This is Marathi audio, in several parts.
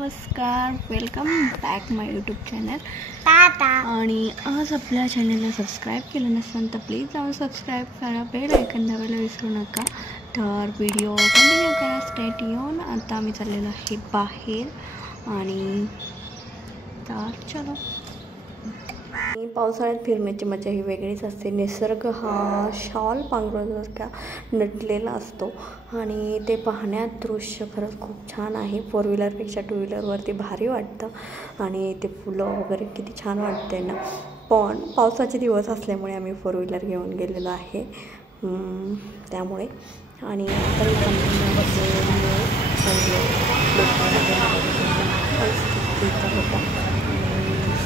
नमस्कार, वेलकम बॅक माय यूट्यूब चॅनल टाटा। आणि आज आपल्या चॅनलला सबस्क्राईब केलं नसेल तर प्लीज जाऊन सबस्क्राईब करा, बेल आयकॉन दाबायला विसरू नका। तर व्हिडिओ कंटिन्यू करा, स्टेट येऊन। आता आम्ही चाललेलो आहे बाहेर आणि तर चलो। पावसाळ्यात फिरण्याची मजा ही वेगळीच असते। निसर्ग हा शॉल पांघरूनसारखा नटलेला असतो आणि ते पाहण्यात दृश्य खरंच खूप छान आहे। 4 व्हीलरपेक्षा 2 व्हीलरवरती भारी वाटतं आणि ते फुलं वगैरे किती छान वाटते ना। पण पावसाचे दिवस असल्यामुळे आम्ही 4 व्हीलर घेऊन गेलेलो आहे त्यामुळे। आणि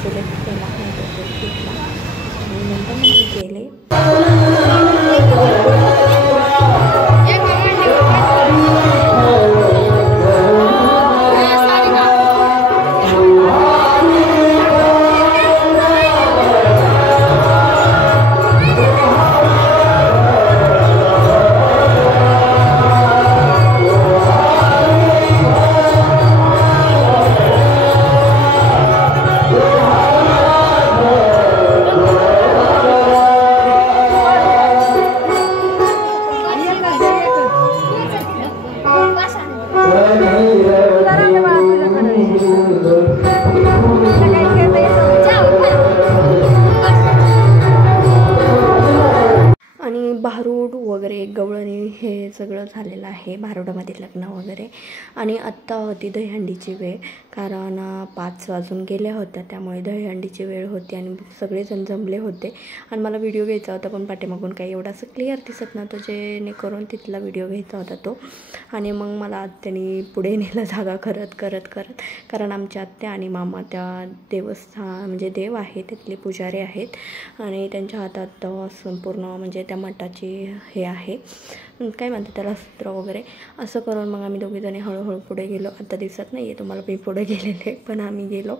सिलेक्ट केला आणि नंतर मी गेले। आणि भारूड वगैरे गवळणी हे सगळं झालेलं आहे, भारुडामध्ये लग्न वगैरे। आणि आत्ता होती दहीहंडीची वेळ, कारण 5 वाजून गेल्या होत्या, त्यामुळे दहीहंडीची वेळ होती आणि सगळेजण जमले होते। आणि मला व्हिडिओ घ्यायचा होता पण पाठीमागून काही एवढा असं क्लिअर दिसत नव्हतं, जेणेकरून तिथला व्हिडिओ घ्यायचा होता तो। आणि मग मला आत्याने पुढे नेलं जागा करत कारण आमच्या आत्या आणि मामा त्या देवस्थान म्हणजे देव आहे तिथले पुजारी आहेत आणि त्यांच्या हातात संपूर्ण म्हणजे त्या मठाची हे आहे, काय म्हणतात त्याला, सूत्र वगैरे। असं करून मग आम्ही दोघीजणी हळूहळू पुढे गेलो। आता दिसत नाही आहे तुम्हाला मी पुढे गेलेले, पण आम्ही गेलो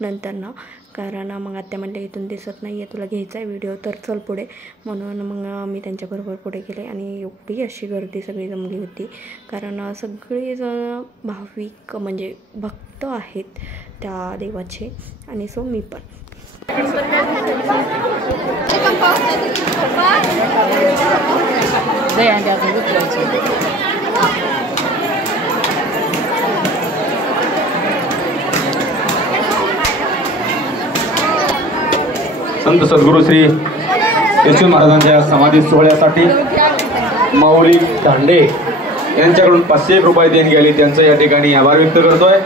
नंतर ना, कारण मग आत्या म्हणले इथून दिसत नाही आहे, तुला घ्यायचा आहे व्हिडिओ तर चल पुढे। म्हणून मग मी त्यांच्याबरोबर पुढे गेले आणि एवढी अशी गर्दी सगळी जमली होती, कारण सगळेजण भाविक म्हणजे भक्त आहेत त्या देवाचे। आणि सो मी पण संत सद्गुरू श्री यशवंत महाराजांच्या समाधी सोहळ्यासाठी माऊली दांडे यांच्याकडून 501 रुपये देणगी आली, त्यांचं या ठिकाणी आभार व्यक्त करतोय।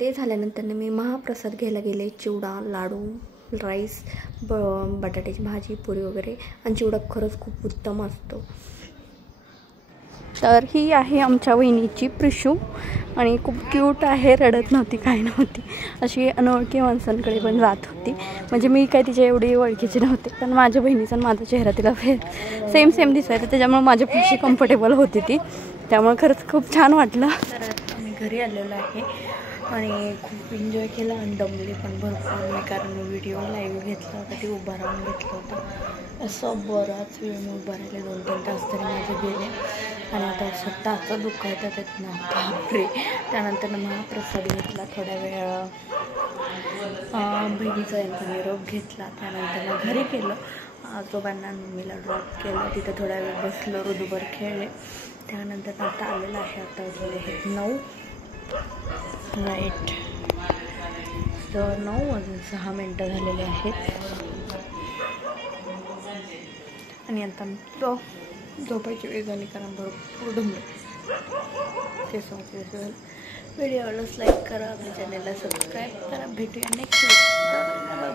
ते झाल्यानंतर मी महाप्रसाद घ्यायला गेले. चिवडा, लाडू, राईस, बटाट्याची भाजी, पुरी वगैरे. आणि चिवडा खरंच खूप उत्तम असतो. तर ही आहे आमच्या वहिनीची प्रिशू आणि खूप क्यूट आहे. रडत नव्हती, काय नव्हती. अशी अनोळखी माणसांकडे पण जात होती. म्हणजे मी काय तिच्या एवढी ओळखीची नव्हते, पण माझ्या बहिणीचा आणि माझा चेहरा तिला सेम दिसायचा. त्याच्यामुळे माझ्यापाशी कम्फर्टेबल होती ती. त्यामुळे खरंच खूप छान वाटलं. तर आम्ही घरी आलेलो आहे आणि खूप एन्जॉय केला आणि दमले पण भरपूर मी, कारण व्हिडिओ लाईव्ह घेतला होता, ते उभा राहून घेतलं होतं. असं बराच वेळ मी उभा राहिले, 2-3 तास तरी माझे गेले. आणि आता असं टाचं दुखायचं त्यातनं बापरे. त्यानंतर महाप्रसाद घेतला, थोड्या वेळ बहिणीचा यांचा निरोप घेतला. त्यानंतर घरी गेलो, आजोबांना मम्मीला ड्रॉप केलं. तिथं थोड्या वेळ बसलो, रुदूभर खेळले. त्यानंतर आता आलेलं आहे, आता वाजले आहेत 9 राईट. तर 9 वाजून 6 मिनटं झालेले आहेत आणि आता झोपायची वेळ झाली, कारण भरपूर ढुंबले. ते झालं. व्हिडिओला लाईक करा, आपल्या चॅनलला सबस्क्राईब करा. भेटूया नेक्स्ट व्हिडिओ.